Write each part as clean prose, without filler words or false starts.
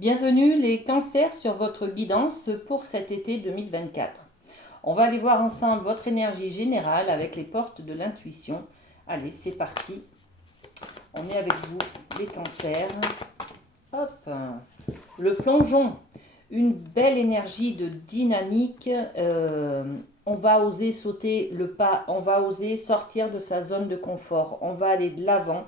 Bienvenue les cancers sur votre guidance pour cet été 2024. On va aller voir ensemble votre énergie générale avec les portes de l'intuition. Allez, c'est parti. On est avec vous, les cancers. Hop, le plongeon. Une belle énergie de dynamique. On va oser sauter le pas, on va oser sortir de sa zone de confort, on va aller de l'avant.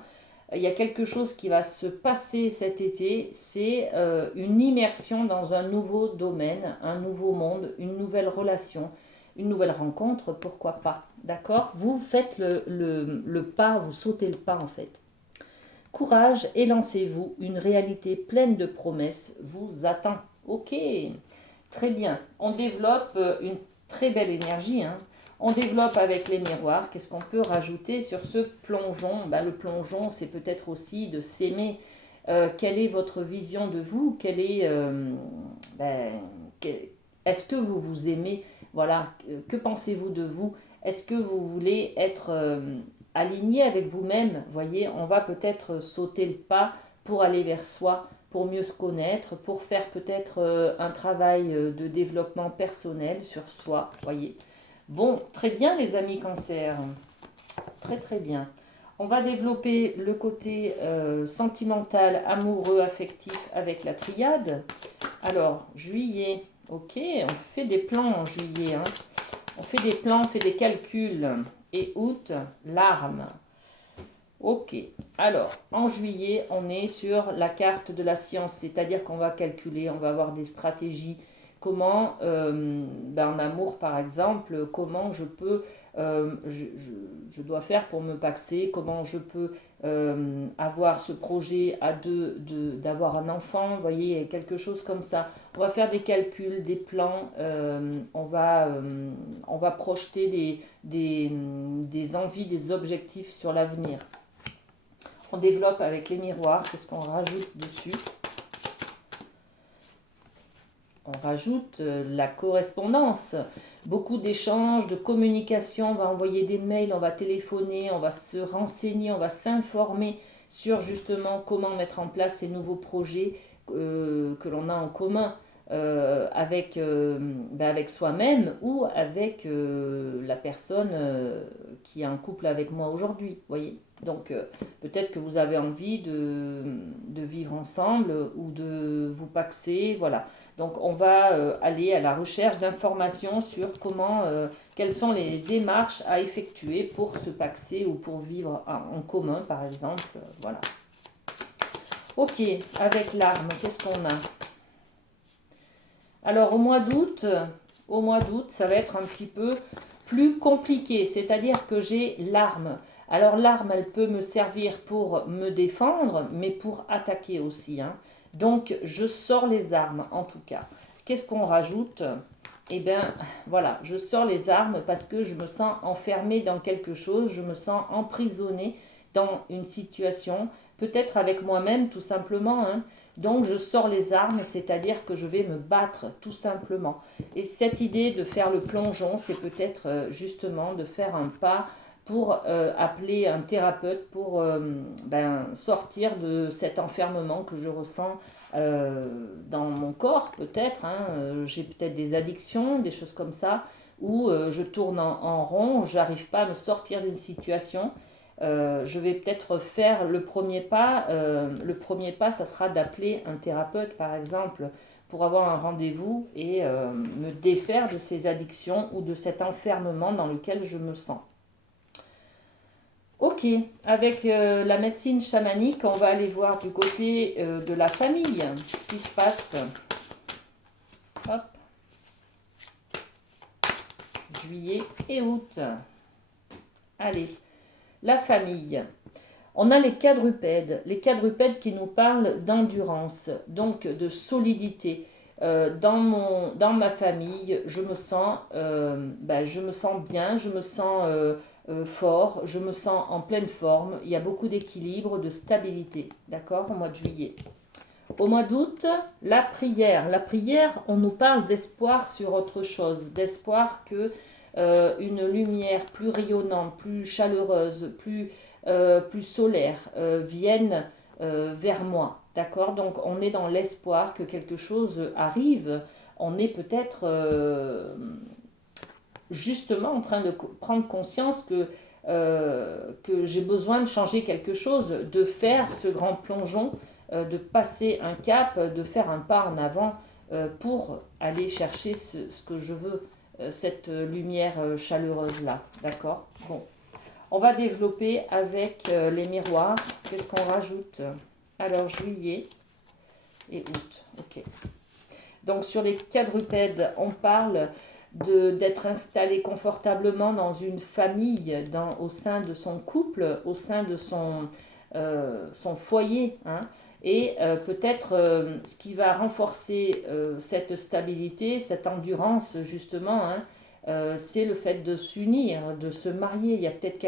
Il y a quelque chose qui va se passer cet été, c'est une immersion dans un nouveau domaine, un nouveau monde, une nouvelle relation, une nouvelle rencontre, pourquoi pas, d'accord? Vous faites le pas, vous sautez le pas en fait. Courage et lancez-vous, une réalité pleine de promesses vous attend. Ok, très bien. On développe une très belle énergie, hein. On développe avec les miroirs. Qu'est-ce qu'on peut rajouter sur ce plongeon? Le plongeon, c'est peut-être aussi de s'aimer. Quelle est votre vision de vous? Quelle est, ben, que- Est-ce que vous vous aimez? Voilà. Que pensez-vous de vous? Est-ce que vous voulez être aligné avec vous-même? Voyez, on va peut-être sauter le pas pour aller vers soi, pour mieux se connaître, pour faire peut-être un travail de développement personnel sur soi. Voyez. Bon, très bien les amis cancer, très très bien. On va développer le côté sentimental, amoureux, affectif avec la triade. Alors, juillet, ok, on fait des plans en juillet, hein. On fait des plans, on fait des calculs. Et août, larmes. Ok, alors en juillet, on est sur la carte de la science, c'est-à-dire qu'on va calculer, on va avoir des stratégies. Comment, en amour par exemple, comment je peux, je dois faire pour me paxer, comment je peux avoir ce projet à deux, d'avoir un enfant, vous voyez, quelque chose comme ça. On va faire des calculs, des plans, on va projeter des envies, des objectifs sur l'avenir. On développe avec les miroirs, qu'est-ce qu'on rajoute dessus? On rajoute la correspondance, beaucoup d'échanges, de communication, on va envoyer des mails, on va téléphoner, on va se renseigner, on va s'informer sur justement comment mettre en place ces nouveaux projets que l'on a en commun avec soi-même ou avec la personne qui est en couple avec moi aujourd'hui, voyez. Donc peut-être que vous avez envie de vivre ensemble ou de vous paxer, voilà. Donc on va aller à la recherche d'informations sur quelles sont les démarches à effectuer pour se paxer ou pour vivre en commun par exemple. Voilà. Ok, avec l'arme, qu'est-ce qu'on a? Alors au mois d'août, ça va être un petit peu plus compliqué, c'est-à-dire que j'ai l'arme. Alors l'arme, elle peut me servir pour me défendre, mais pour attaquer aussi, hein. Donc je sors les armes en tout cas. Qu'est-ce qu'on rajoute? Eh bien voilà, je sors les armes parce que je me sens enfermée dans quelque chose, je me sens emprisonnée dans une situation, peut-être avec moi-même tout simplement, hein. Donc je sors les armes, c'est-à-dire que je vais me battre tout simplement. Et cette idée de faire le plongeon, c'est peut-être justement de faire un pas pour appeler un thérapeute pour sortir de cet enfermement que je ressens dans mon corps peut-être, hein. J'ai peut-être des addictions, des choses comme ça, où je tourne en rond, j'arrive pas à me sortir d'une situation. Je vais peut-être faire le premier pas. Le premier pas, ça sera d'appeler un thérapeute, par exemple, pour avoir un rendez-vous et me défaire de ces addictions ou de cet enfermement dans lequel je me sens. Ok, avec la médecine chamanique, on va aller voir du côté de la famille ce qui se passe. Hop, juillet et août. Allez, la famille. On a les quadrupèdes qui nous parlent d'endurance, donc de solidité. Dans ma famille, je me sens bien, je me sens fort, je me sens en pleine forme. Il y a beaucoup d'équilibre, de stabilité, d'accord, au mois de juillet. Au mois d'août, la prière. La prière, on nous parle d'espoir sur autre chose, d'espoir que une lumière plus rayonnante, plus chaleureuse, plus solaire vienne vers moi. D'accord? Donc on est dans l'espoir que quelque chose arrive. On est peut-être justement en train de prendre conscience que j'ai besoin de changer quelque chose, de faire ce grand plongeon, de passer un cap, de faire un pas en avant pour aller chercher ce que je veux, cette lumière chaleureuse-là. D'accord? Bon. On va développer avec les miroirs. Qu'est-ce qu'on rajoute? Alors, juillet et août. Ok. Donc, sur les quadrupèdes, on parle d'être installé confortablement dans une famille, au sein de son couple, au sein de son foyer. Hein, et peut-être ce qui va renforcer cette stabilité, cette endurance, justement, hein, c'est le fait de s'unir, de se marier. Il y a peut-être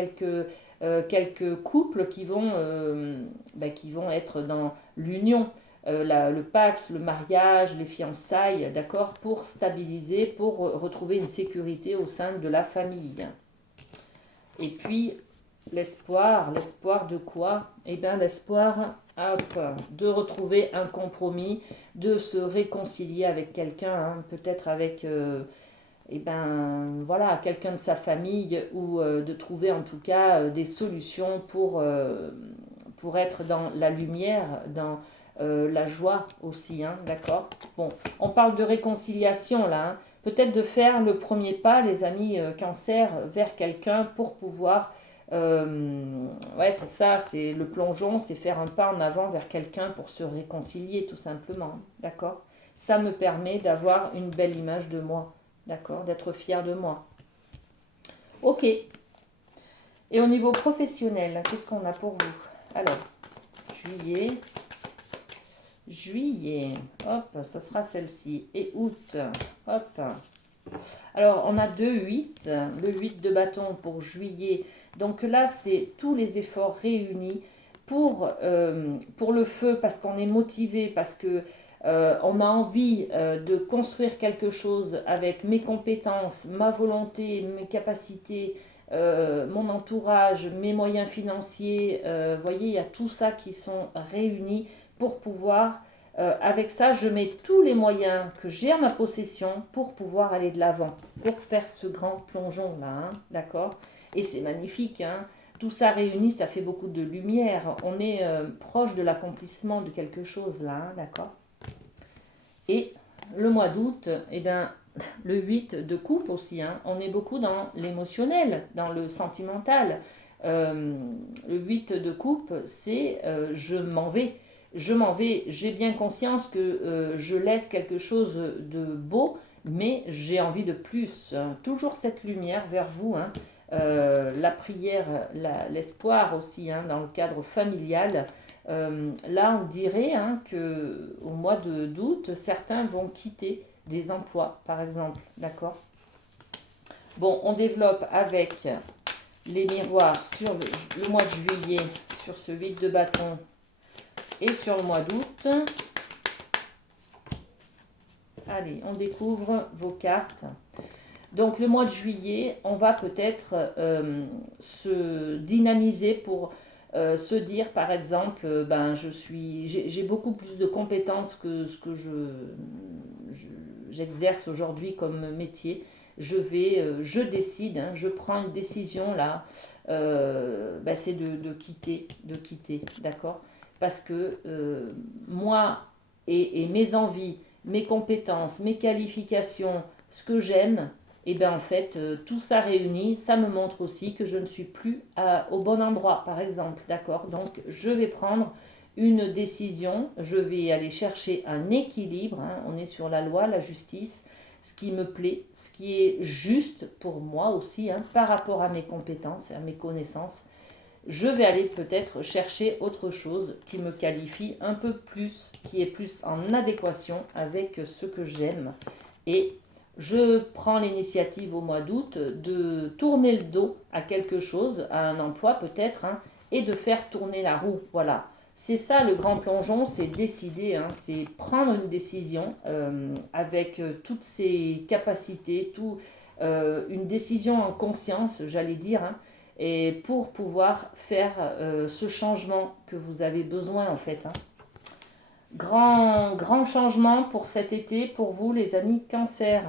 quelques couples qui vont être dans l'union, le Pax, le mariage, les fiançailles, d'accord, pour stabiliser, pour retrouver une sécurité au sein de la famille. Et puis, l'espoir de quoi? Eh bien, l'espoir, de retrouver un compromis, de se réconcilier avec quelqu'un, hein, peut-être avec voilà, quelqu'un de sa famille, ou de trouver en tout cas des solutions pour être dans la lumière, dans la joie aussi, hein, d'accord? Bon, on parle de réconciliation là, hein. Peut-être de faire le premier pas, les amis cancer, vers quelqu'un pour pouvoir... ouais, c'est ça, c'est le plongeon, c'est faire un pas en avant vers quelqu'un pour se réconcilier tout simplement, d'accord? Ça me permet d'avoir une belle image de moi. D'accord, d'être fier de moi. Ok. Et au niveau professionnel, qu'est-ce qu'on a pour vous? Alors, juillet. Juillet. Hop, ça sera celle-ci. Et août. Hop. Alors, on a 2-8. Le 8 de bâton pour juillet. Donc là, c'est tous les efforts réunis pour le feu, parce qu'on est motivé, parce que on a envie de construire quelque chose avec mes compétences, ma volonté, mes capacités, mon entourage, mes moyens financiers. Vous voyez, il y a tout ça qui sont réunis pour pouvoir, avec ça, je mets tous les moyens que j'ai à ma possession pour pouvoir aller de l'avant, pour faire ce grand plongeon là, hein, d'accord? Et c'est magnifique, hein? Tout ça réuni, ça fait beaucoup de lumière. On est proche de l'accomplissement de quelque chose là, hein, d'accord? Et le mois d'août, eh ben, le 8 de coupe aussi, hein, on est beaucoup dans l'émotionnel, dans le sentimental. Le 8 de coupe, c'est je m'en vais. Je m'en vais. J'ai bien conscience que je laisse quelque chose de beau, mais j'ai envie de plus. Toujours cette lumière vers vous, hein. La prière, l'espoir aussi, hein, dans le cadre familial. Là, on dirait, hein, que au mois d'août, certains vont quitter des emplois, par exemple. D'accord? Bon, on développe avec les miroirs sur le mois de juillet, sur ce 8 de bâton, et sur le mois d'août. Allez, on découvre vos cartes. Donc, le mois de juillet, on va peut-être se dynamiser pour se dire, par exemple, j'ai beaucoup plus de compétences que ce que j'exerce aujourd'hui comme métier. Je décide, hein, je prends une décision là, c'est de quitter, d'accord? Parce que moi et mes envies, mes compétences, mes qualifications, ce que j'aime, et bien en fait, tout ça réuni, ça me montre aussi que je ne suis plus au bon endroit, par exemple, d'accord? Donc, je vais prendre une décision, je vais aller chercher un équilibre, hein, on est sur la loi, la justice, ce qui me plaît, ce qui est juste pour moi aussi, hein, par rapport à mes compétences et à mes connaissances. Je vais aller peut-être chercher autre chose qui me qualifie un peu plus, qui est plus en adéquation avec ce que j'aime. Et je prends l'initiative au mois d'août de tourner le dos à quelque chose, à un emploi peut-être, hein, et de faire tourner la roue. Voilà. C'est ça le grand plongeon, c'est décider, hein, c'est prendre une décision avec toutes ses capacités, une décision en conscience, j'allais dire, hein, et pour pouvoir faire ce changement que vous avez besoin en fait, hein. Grand changement pour cet été, pour vous les amis Cancer.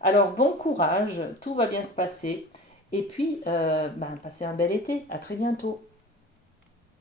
Alors bon courage, tout va bien se passer. Et puis, passez un bel été. À très bientôt.